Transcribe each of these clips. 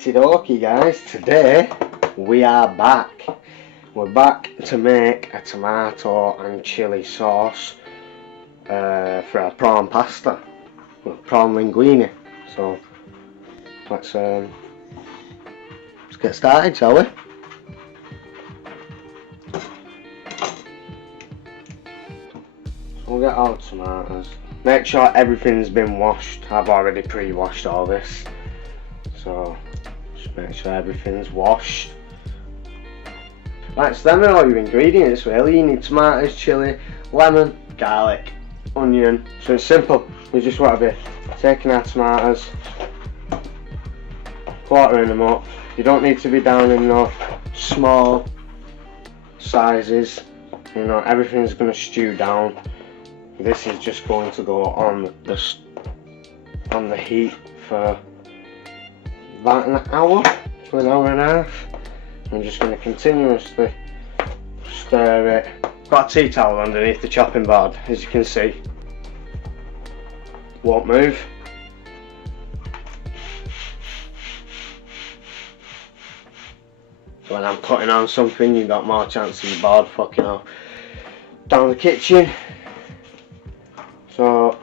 Righty dokie guys, today we are back. We're back to make a tomato and chilli sauce for our prawn pasta, prawn linguini. So let's get started, shall we? We'll get our tomatoes. Make sure everything's been washed. I've already pre-washed all this, so just make sure everything's washed. Right, so them are all your ingredients really. You need tomatoes, chilli, lemon, garlic, onion. So it's simple. We just want to be taking our tomatoes, quartering them up. You don't need to be down in no small sizes. You know, everything's going to stew down. This is just going to go on the heat for about an hour to an hour and a half. I'm just going to continuously stir it. Got a tea towel underneath the chopping board, as you can see. Won't move. When I'm cutting on something, you've got more chance of your board fucking off down the kitchen. So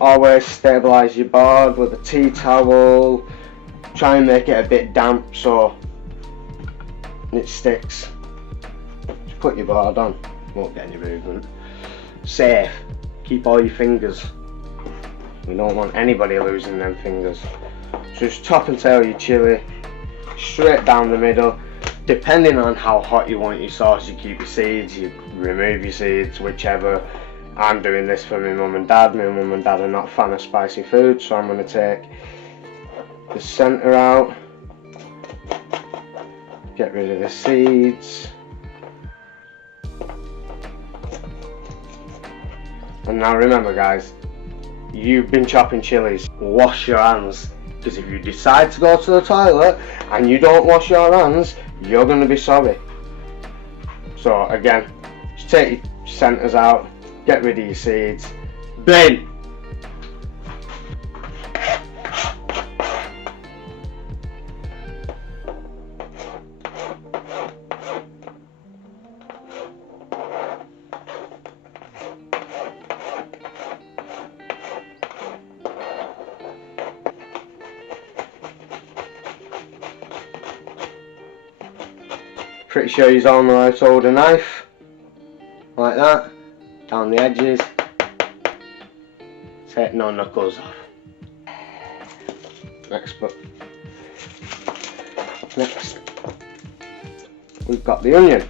always stabilise your board with a tea towel. Try and make it a bit damp so it sticks. Just put your board on, won't get any movement. Safe. Keep all your fingers. We don't want anybody losing them fingers. So just top and tail your chilli straight down the middle. Depending on how hot you want your sauce, you keep your seeds, you remove your seeds, whichever. I'm doing this for my mum and dad. My mum and dad are not a fan of spicy food, so I'm going to take the centre out, get rid of the seeds, and now remember guys, you've been chopping chilies, wash your hands, because if you decide to go to the toilet and you don't wash your hands, you're going to be sorry. So again, just take your centres out, get rid of your seeds, bin. Pretty sure you all know how to hold a knife, like that, down the edges, take no knuckles off. Next, we've got the onion.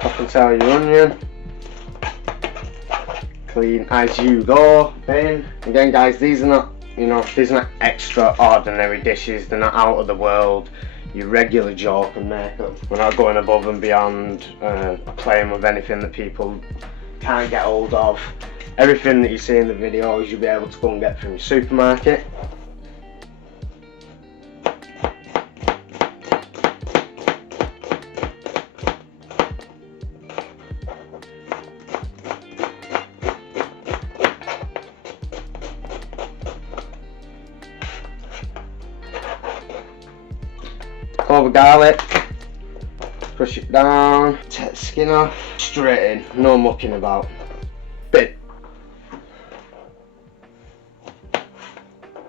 Top and tail your onion, clean as you go, bin. Again guys, these are not, these are not extraordinary dishes, they're not out of the world. Your regular Joe can make them. We're not going above and beyond, playing with anything that people can't get hold of. Everything that you see in the videos you'll be able to go and get from your supermarket. Clove of garlic, crush it down, take the skin off, straight in, no mucking about. Bit.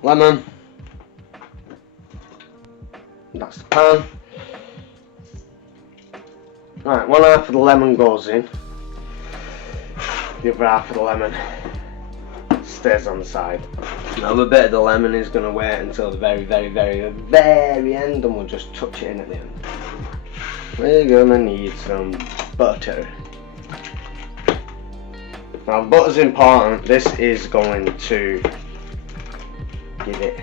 Lemon. That's the pan. Right, one half of the lemon goes in, the other half of the lemon stays on the side. Now a bit of the lemon is going to wait until the very end, and we'll just touch it in at the end. We're going to need some butter. Now butter's important. This is going to give it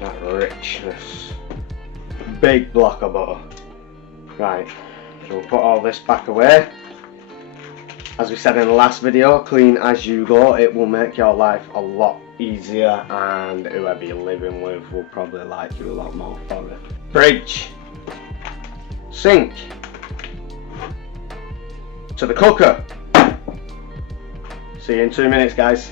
that richness. Big block of butter. Right, so we'll put all this back away. As we said in the last video, clean as you go. It will make your life a lot easier, and whoever you're living with will probably like you a lot more for it. Fridge, sink, to the cooker. See you in 2 minutes guys.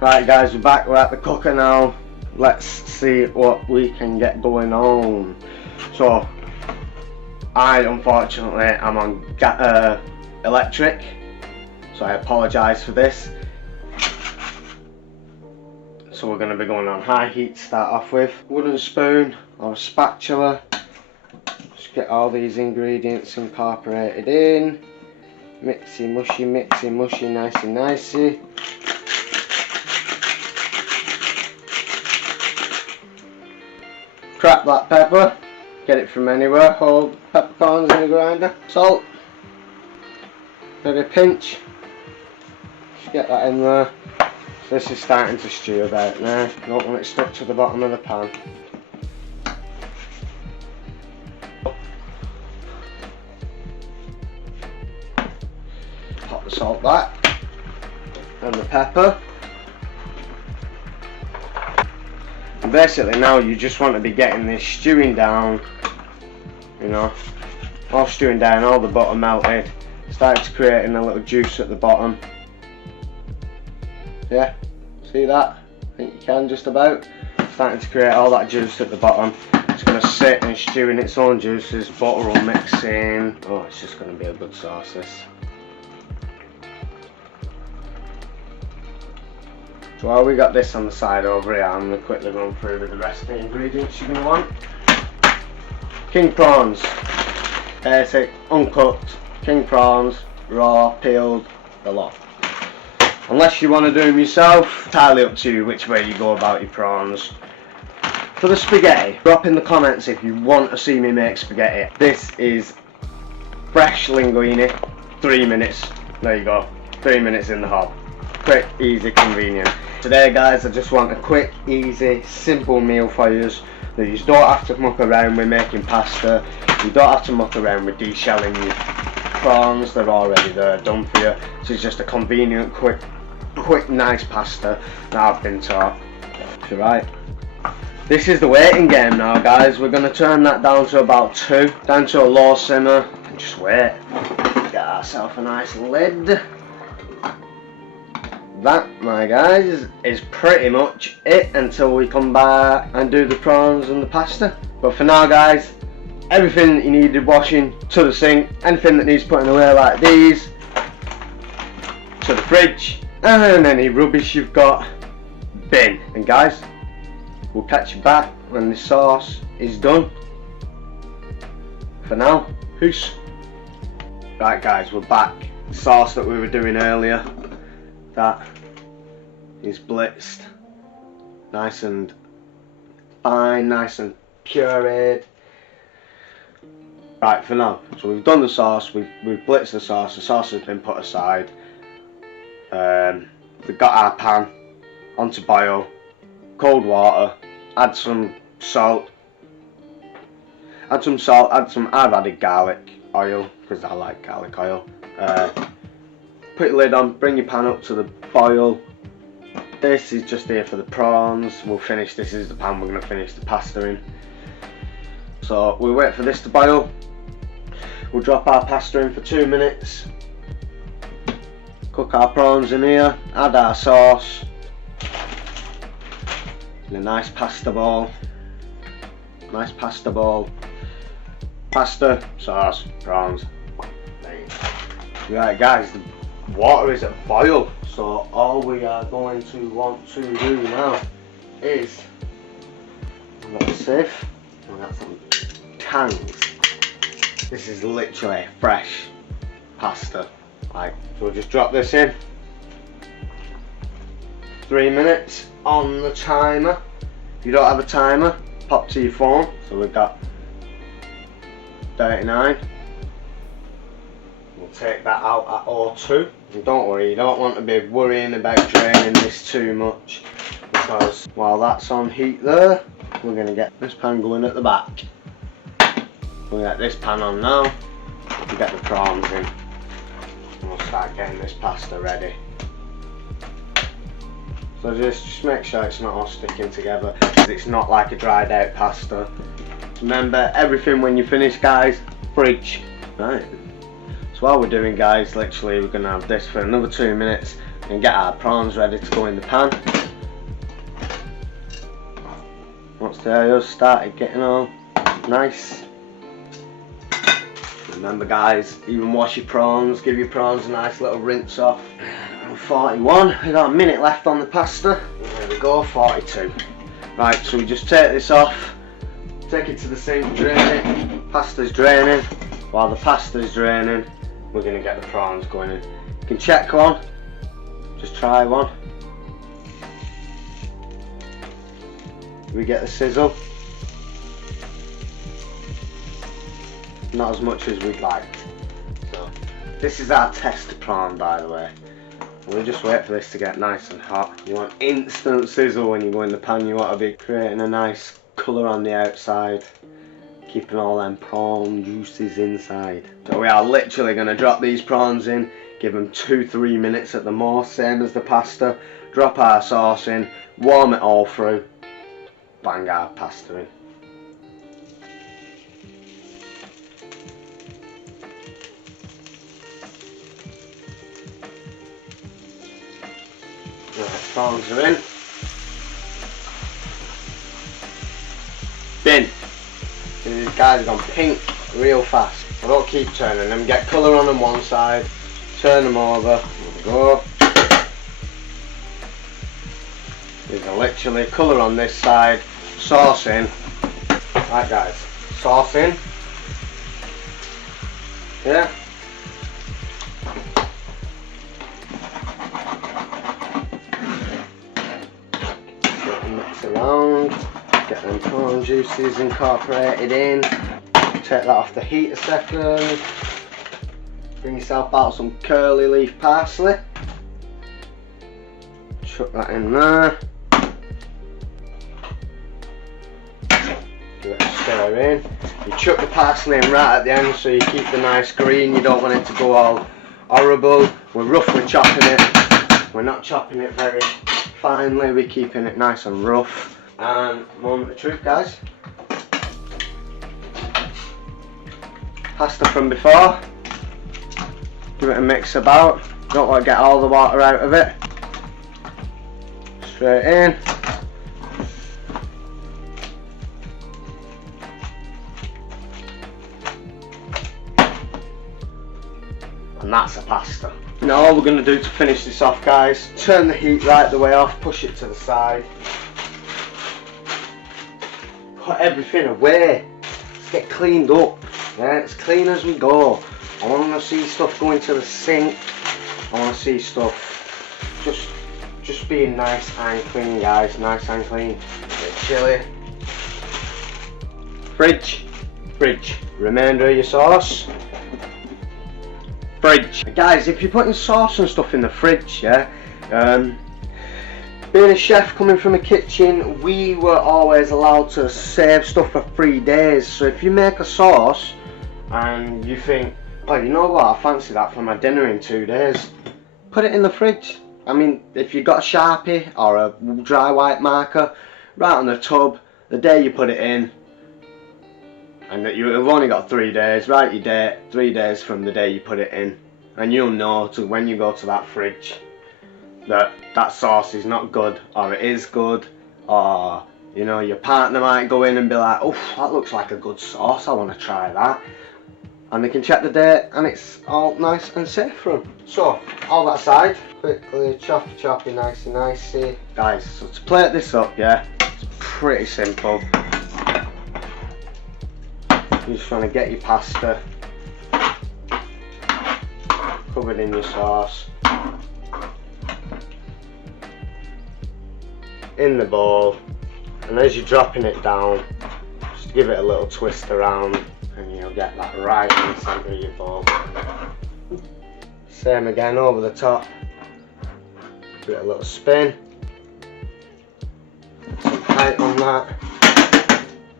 Right guys, we're back, we're at the cooker now. let's see what we can get going on. So I unfortunately am on electric, so I apologise for this. So we're going to be going on high heat to start off with. Wooden spoon or a spatula. Just get all these ingredients incorporated in. Mixy mushy, nicey nicey. Crack black pepper, get it from anywhere, whole peppercorns in a grinder. Salt, maybe a pinch, just get that in there. So this is starting to stew about now, you don't want it stuck to the bottom of the pan. Pop the salt back, and the pepper. And basically now you just want to be getting this stewing down, you know, all stewing down, all the butter melted, starting to creating a little juice at the bottom. Yeah, see that? I think you can just about. Starting to create all that juice at the bottom. It's going to sit and stew in its own juices, butter will mix in. Oh, it's just going to be a good sauce this. So while we got this on the side over here, I'm going to quickly run through with the rest of the ingredients you're going to want. King prawns, basic, uncooked, king prawns, raw, peeled, the lot. Unless you want to do them yourself, entirely up to you which way you go about your prawns. For the spaghetti, drop in the comments if you want to see me make spaghetti. This is fresh linguine, 3 minutes, there you go, 3 minutes in the hob. Quick, easy, convenient. Today guys, I just want a quick, easy, simple meal for you that you don't have to muck around with making pasta. You don't have to muck around with deshelling your prawns, they're already there, done for you. This is just a convenient, quick, nice pasta that I've been taught. Right. This is the waiting game now guys. We're going to turn that down to about 2, down to a low simmer, and just wait. Get ourselves a nice lid. That, my guys, is pretty much it until we come back and do the prawns and the pasta. But for now guys, everything that you needed washing to the sink, anything that needs putting away like these, to the fridge, and any rubbish you've got, bin. And guys, we'll catch you back when the sauce is done. For now, peace. Right guys, we're back. The sauce that we were doing earlier, that is blitzed, nice and fine, nice and pureed. Right, for now, so we've done the sauce, we've blitzed the sauce has been put aside. We've got our pan onto boil, cold water, add some salt, I've added garlic oil, because I like garlic oil. Put your lid on, bring your pan up to the boil. This is just here for the prawns. We'll finish, this is the pan we're going to finish the pasta in. So we'll wait for this to boil. We'll drop our pasta in for 2 minutes. Cook our prawns in here, add our sauce. In a nice pasta bowl. Nice pasta bowl. Pasta, sauce, prawns. Right guys, the water is at boil, so all we are going to want to do now is we've got a sieve, we've got some tangs. This is literally fresh pasta. Right, so we'll just drop this in. 3 minutes on the timer. If you don't have a timer, pop to your phone. So we've got 39. We'll take that out at O2. And don't worry, you don't want to be worrying about draining this too much, because while that's on heat there, we're going to get this pan going at the back. We'll get this pan on now, we'll get the prawns in, and we'll start getting this pasta ready. So just make sure it's not all sticking together, because it's not like a dried out pasta. Remember, everything when you finish guys, fridge. Right. So while we're doing guys, literally we're going to have this for another 2 minutes and get our prawns ready to go in the pan. Once the oil started getting all nice. Remember guys, even wash your prawns, give your prawns a nice little rinse off. 41, we got a minute left on the pasta. There we go, 42. Right, so we just take this off, take it to the sink, drain it. Pasta's draining. While the pasta's draining, we're going to get the prawns going in. You can check one, just try one. We get the sizzle. Not as much as we'd like. So, this is our test prawn, by the way. We'll just wait for this to get nice and hot. You want instant sizzle when you go in the pan. You want to be creating a nice colour on the outside, keeping all them prawn juices inside. So we are literally going to drop these prawns in, give them 2-3 minutes at the most, same as the pasta. Drop our sauce in, warm it all through, bang our pasta in. Right, prawns are in. Bin. These guys have gone pink real fast. I don't keep turning them. Get colour on them one side, turn them over. There we go. There's literally colour on this side, sauce in. Right guys, sauce in. Yeah. Mix around, get them prawn juices incorporated in. Take that off the heat a second. Bring yourself out some curly leaf parsley. Chuck that in there. Give it a stir in. You chuck the parsley in right at the end so you keep the nice green. You don't want it to go all horrible. We're roughly chopping it. We're not chopping it very finely. We're keeping it nice and rough. And moment of truth, guys. Pasta from before. Give it a mix about. Don't want to get all the water out of it. Straight in. And that's a pasta. Now all we're going to do to finish this off, guys, turn the heat right the way off, push it to the side. Put everything away. Let's get cleaned up. Yeah, as clean as we go. I want to see stuff going to the sink. I want to see stuff just being nice and clean, guys. Nice and clean. Chilli. Fridge. Remainder of your sauce. Fridge. Guys, if you're putting sauce and stuff in the fridge, yeah, being a chef coming from a kitchen, we were always allowed to save stuff for 3 days. So if you make a sauce and you think, oh, you know what, I fancy that for my dinner in 2 days, put it in the fridge. I mean, if you've got a Sharpie or a dry white marker, write on the tub the day you put it in, and that you've only got 3 days, write your date, 3 days from the day you put it in, and you'll know to when you go to that fridge that that sauce is not good, or it is good, or you know, your partner might go in and be like, oh, that looks like a good sauce, I want to try that, and they can check the date and it's all nice and safe for them. So all that aside, quickly choppy nicey. Guys, so to plate this up, yeah, it's pretty simple. You're just trying to get your pasta covered in your sauce in the bowl, and as you're dropping it down, just give it a little twist around and you'll get that right in the centre of your bowl. Same again over the top, give it a little spin, some height on that,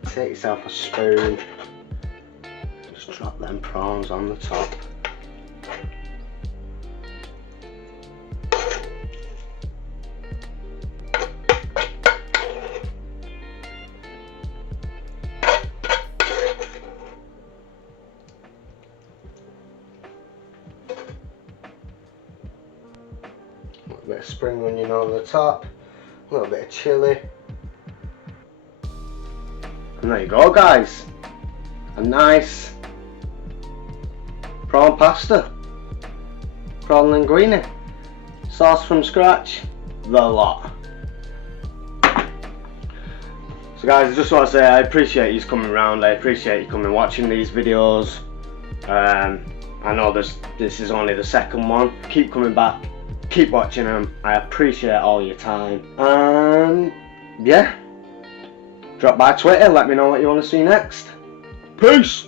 take yourself a spoon, just drop them prawns on the top. A little bit of spring onion over the top, a little bit of chilli, And there you go, guys. A nice prawn pasta. Prawn linguini. Sauce from scratch. The lot. So guys, I just want to say I appreciate you coming around. I appreciate you coming watching these videos. I know this is only the second one. Keep coming back. Keep watching them. I appreciate all your time. And yeah. Drop by Twitter. Let me know what you want to see next. Peace.